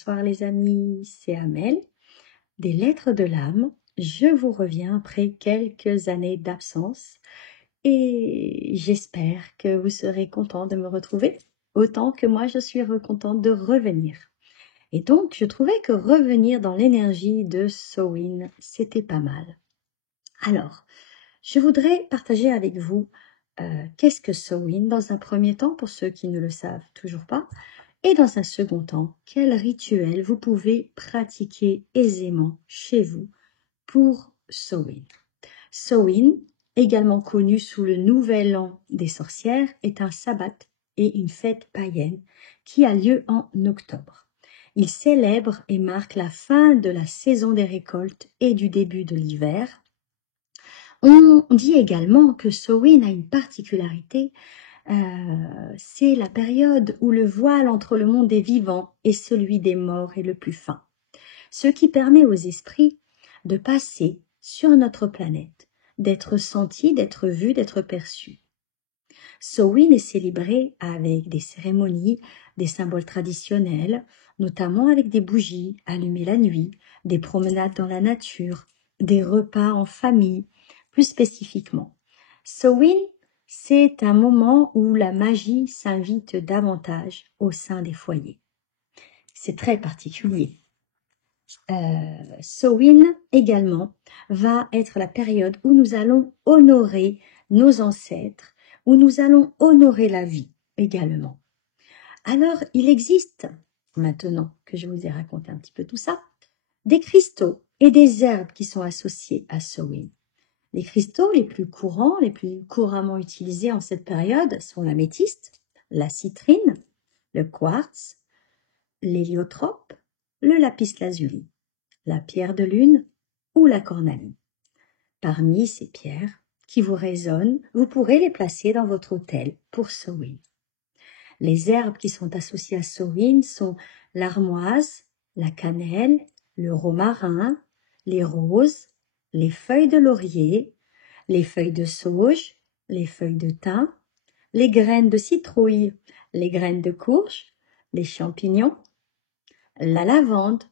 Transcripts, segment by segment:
Bonsoir les amis, c'est Amel, des Lettres de l'âme. Je vous reviens après quelques années d'absence et j'espère que vous serez contents de me retrouver, autant que moi je suis contente de revenir. Et donc je trouvais que revenir dans l'énergie de Samhain, c'était pas mal. Alors, je voudrais partager avec vous qu'est-ce que Samhain dans un premier temps, pour ceux qui ne le savent toujours pas. Et dans un second temps, quel rituel vous pouvez pratiquer aisément chez vous pour Samhain. Samhain, également connu sous le Nouvel An des sorcières, est un sabbat et une fête païenne qui a lieu en octobre. Il célèbre et marque la fin de la saison des récoltes et du début de l'hiver. On dit également que Samhain a une particularité. C'est la période où le voile entre le monde des vivants et celui des morts est le plus fin, ce qui permet aux esprits de passer sur notre planète, d'être sentis, d'être vus, d'être perçus. Samhain est célébré avec des cérémonies, des symboles traditionnels, notamment avec des bougies allumées la nuit, des promenades dans la nature, des repas en famille, plus spécifiquement. Samhain, c'est un moment où la magie s'invite davantage au sein des foyers. C'est très particulier. Samhain également va être la période où nous allons honorer nos ancêtres, où nous allons honorer la vie également. Alors, il existe, maintenant que je vous ai raconté un petit peu tout ça, des cristaux et des herbes qui sont associés à Samhain. Les cristaux les plus courants, les plus couramment utilisés en cette période sont l'améthyste, la citrine, le quartz, l'héliotrope, le lapis-lazuli, la pierre de lune ou la cornaline. Parmi ces pierres qui vous résonnent, vous pourrez les placer dans votre autel pour Samhain. Les herbes qui sont associées à Samhain sont l'armoise, la cannelle, le romarin, les roses, les feuilles de laurier, les feuilles de sauge, les feuilles de thym, les graines de citrouille, les graines de courge, les champignons, la lavande,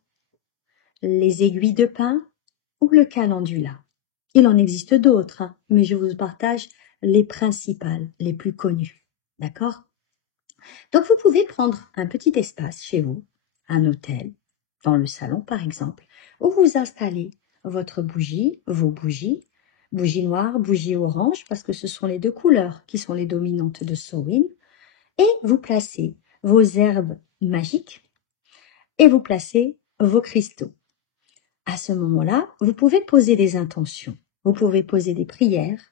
les aiguilles de pin ou le calendula. Il en existe d'autres, mais je vous partage les principales, les plus connues. D'accord ? Donc vous pouvez prendre un petit espace chez vous, un hôtel, dans le salon par exemple, où vous installez votre bougie, vos bougies, bougie noire, bougie orange, parce que ce sont les deux couleurs qui sont les dominantes de Samhain, et vous placez vos herbes magiques et vous placez vos cristaux. À ce moment-là, vous pouvez poser des intentions, vous pouvez poser des prières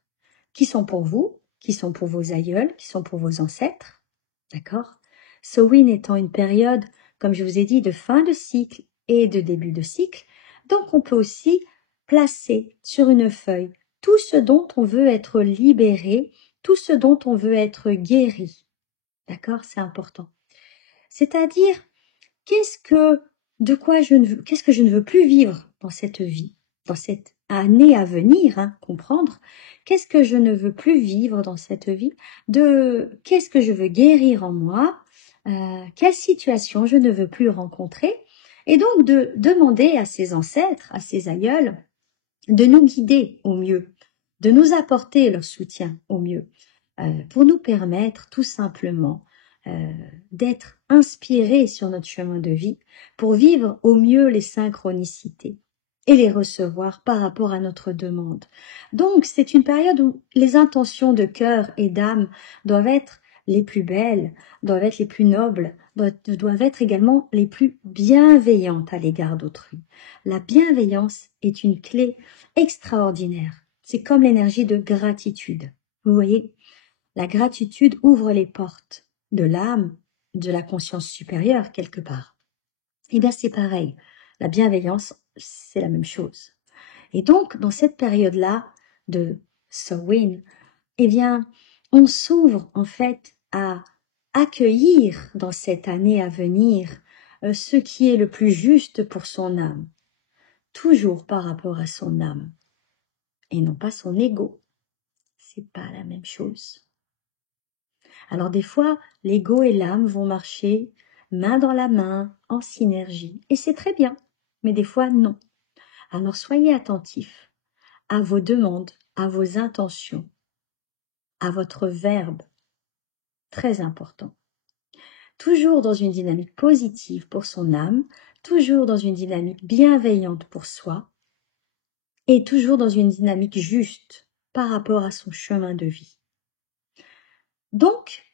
qui sont pour vous, qui sont pour vos aïeuls, qui sont pour vos ancêtres, d'accord ? Samhain étant une période, comme je vous ai dit, de fin de cycle et de début de cycle, donc on peut aussi placer sur une feuille tout ce dont on veut être libéré, tout ce dont on veut être guéri. D'accord ? C'est important. C'est-à-dire, qu'est-ce que je ne veux plus vivre dans cette vie, dans cette année à venir, comprendre, qu'est-ce que je ne veux plus vivre dans cette vie, qu'est-ce que je veux guérir en moi, quelle situation je ne veux plus rencontrer, et donc de demander à ses ancêtres, à ses aïeuls, de nous guider au mieux, de nous apporter leur soutien au mieux, pour nous permettre tout simplement d'être inspirés sur notre chemin de vie, pour vivre au mieux les synchronicités et les recevoir par rapport à notre demande. Donc, c'est une période où les intentions de cœur et d'âme doivent être les plus belles, doivent être les plus nobles, doivent être également les plus bienveillantes à l'égard d'autrui. La bienveillance est une clé extraordinaire. C'est comme l'énergie de gratitude. Vous voyez, la gratitude ouvre les portes de l'âme, de la conscience supérieure quelque part. Eh bien, c'est pareil. La bienveillance, c'est la même chose. Et donc, dans cette période-là de Samhain, eh bien, on s'ouvre en fait à accueillir dans cette année à venir ce qui est le plus juste pour son âme, toujours par rapport à son âme, et non pas son ego. C'est pas la même chose. Alors des fois, l'ego et l'âme vont marcher main dans la main, en synergie. Et c'est très bien, mais des fois non. Alors soyez attentifs à vos demandes, à vos intentions, à votre verbe. Très important. Toujours dans une dynamique positive pour son âme, toujours dans une dynamique bienveillante pour soi, et toujours dans une dynamique juste par rapport à son chemin de vie. Donc,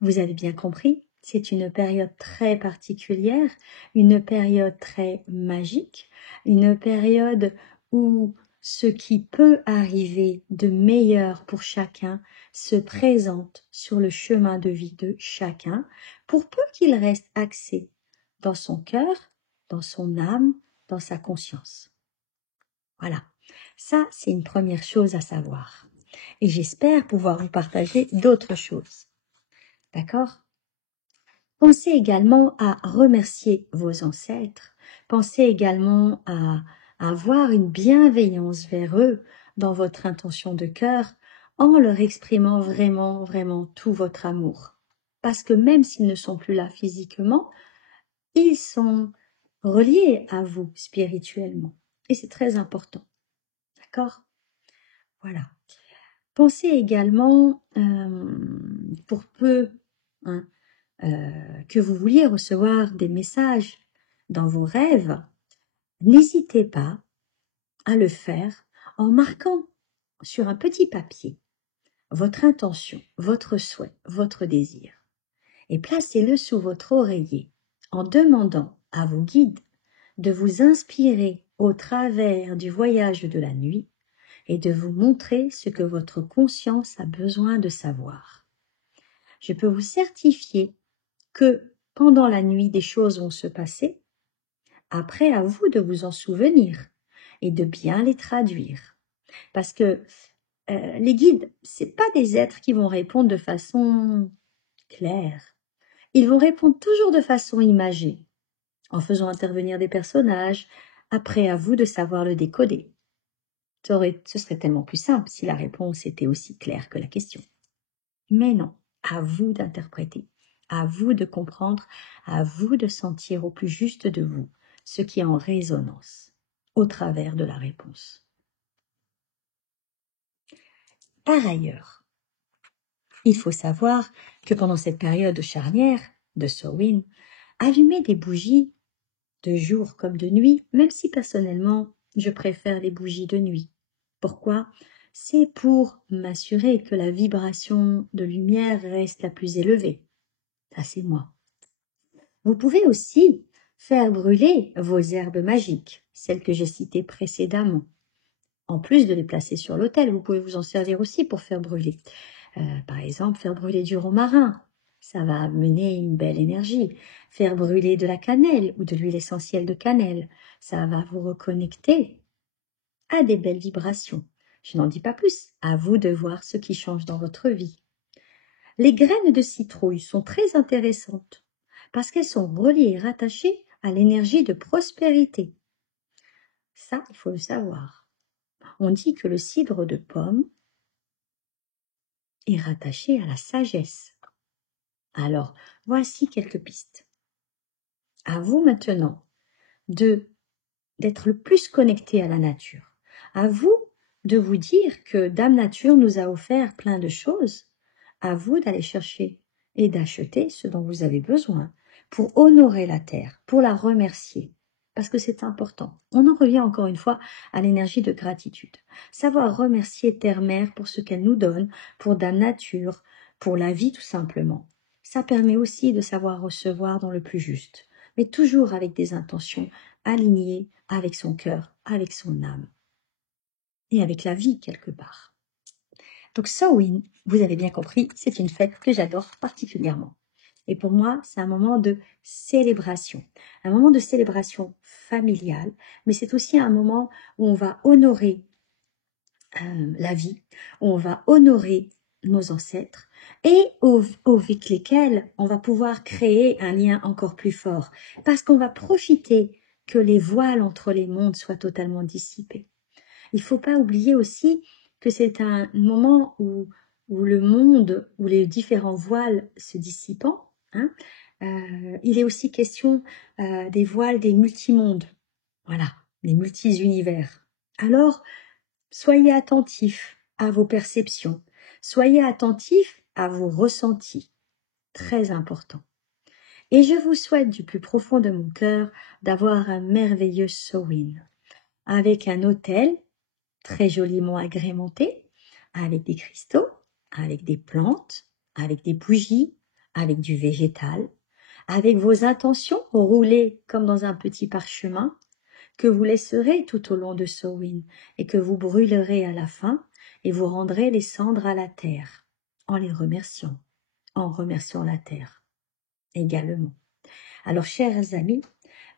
vous avez bien compris, c'est une période très particulière, une période très magique, une période où ce qui peut arriver de meilleur pour chacun se présente sur le chemin de vie de chacun, pour peu qu'il reste axé dans son cœur, dans son âme, dans sa conscience. Voilà, ça c'est une première chose à savoir. Et j'espère pouvoir vous partager d'autres choses. D'accord ? Pensez également à remercier vos ancêtres. Pensez également à avoir une bienveillance vers eux dans votre intention de cœur en leur exprimant vraiment, vraiment tout votre amour. Parce que même s'ils ne sont plus là physiquement, ils sont reliés à vous spirituellement. Et c'est très important. D'accord ? Voilà. Pensez également, pour peu que vous vouliez recevoir des messages dans vos rêves, n'hésitez pas à le faire en marquant sur un petit papier votre intention, votre souhait, votre désir, et placez-le sous votre oreiller en demandant à vos guides de vous inspirer au travers du voyage de la nuit et de vous montrer ce que votre conscience a besoin de savoir. Je peux vous certifier que pendant la nuit, des choses vont se passer. Après, à vous de vous en souvenir et de bien les traduire. Parce que les guides, c'est pas des êtres qui vont répondre de façon claire. Ils vont répondre toujours de façon imagée, en faisant intervenir des personnages. Après, à vous de savoir le décoder. Ce serait tellement plus simple si la réponse était aussi claire que la question. Mais non, à vous d'interpréter, à vous de comprendre, à vous de sentir au plus juste de vous ce qui est en résonance au travers de la réponse. Par ailleurs, il faut savoir que pendant cette période charnière de Samhain, allumer des bougies de jour comme de nuit, même si personnellement je préfère les bougies de nuit. Pourquoi ? C'est pour m'assurer que la vibration de lumière reste la plus élevée. Ça, c'est moi. Vous pouvez aussi faire brûler vos herbes magiques, celles que j'ai citées précédemment. En plus de les placer sur l'autel, vous pouvez vous en servir aussi pour faire brûler. Par exemple, faire brûler du romarin, ça va amener une belle énergie. Faire brûler de la cannelle ou de l'huile essentielle de cannelle, ça va vous reconnecter à des belles vibrations. Je n'en dis pas plus, à vous de voir ce qui change dans votre vie. Les graines de citrouille sont très intéressantes parce qu'elles sont reliées et rattachées à l'énergie de prospérité. Ça, il faut le savoir. On dit que le cidre de pomme est rattaché à la sagesse. Alors, voici quelques pistes. À vous maintenant d'être le plus connecté à la nature. À vous de vous dire que Dame Nature nous a offert plein de choses. À vous d'aller chercher et d'acheter ce dont vous avez besoin pour honorer la terre, pour la remercier. Parce que c'est important. On en revient encore une fois à l'énergie de gratitude. Savoir remercier Terre-Mère pour ce qu'elle nous donne, pour Dame Nature, pour la vie tout simplement. Ça permet aussi de savoir recevoir dans le plus juste, mais toujours avec des intentions alignées avec son cœur, avec son âme et avec la vie quelque part. Donc Samhain, vous avez bien compris, c'est une fête que j'adore particulièrement. Et pour moi, c'est un moment de célébration familiale, mais c'est aussi un moment où on va honorer la vie, où on va honorer nos ancêtres et avec lesquels on va pouvoir créer un lien encore plus fort parce qu'on va profiter que les voiles entre les mondes soient totalement dissipés. Il ne faut pas oublier aussi que c'est un moment où le monde, où les différents voiles se dissipant, il est aussi question des voiles des multimondes. Voilà, des multi-univers. Alors, soyez attentifs à vos perceptions. Soyez attentifs à vos ressentis. Très important. Et je vous souhaite du plus profond de mon cœur d'avoir un merveilleux Samhain avec un hôtel très joliment agrémenté, avec des cristaux, avec des plantes, avec des bougies, avec du végétal, avec vos intentions roulées comme dans un petit parchemin que vous laisserez tout au long de Samhain et que vous brûlerez à la fin et vous rendrez les cendres à la terre en les remerciant, en remerciant la terre également. Alors, chers amis,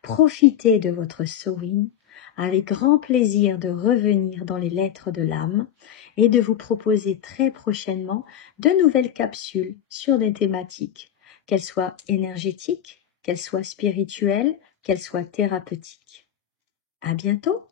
profitez de votre Samhain avec grand plaisir de revenir dans les lettres de l'âme et de vous proposer très prochainement de nouvelles capsules sur des thématiques, qu'elles soient énergétiques, qu'elles soient spirituelles, qu'elles soient thérapeutiques. À bientôt!